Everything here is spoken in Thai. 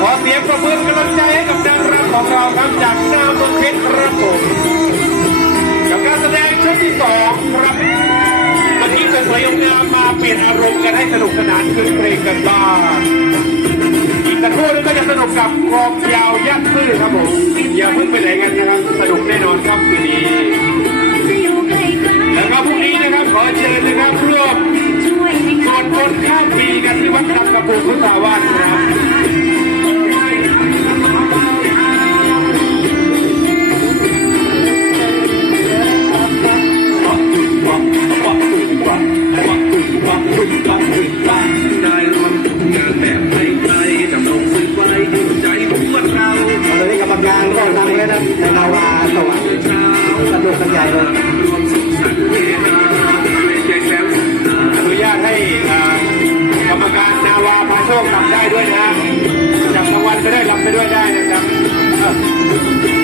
ขอเสียงประมือกำลังใจให้กับนางรำของเราครับจากน้ามือเพชรครับผมกับการแสดงชุดที่สองครับเมื่อกี้สวยๆงามมาเปลี่ยนอารมณ์กันให้สนุกสนานขึ้นเพลงกันบ้างอีกสักครู่นึงก็จะสนุกกับกลองยาว ใหญ่เลยรวมสุขสันต์เฮฮาด้วยใจแซวอนุญาตให้กรรมการนาวาพาโชคทำได้ด้วยนะจับรางวัลไปได้รับไปด้วยได้นะครับ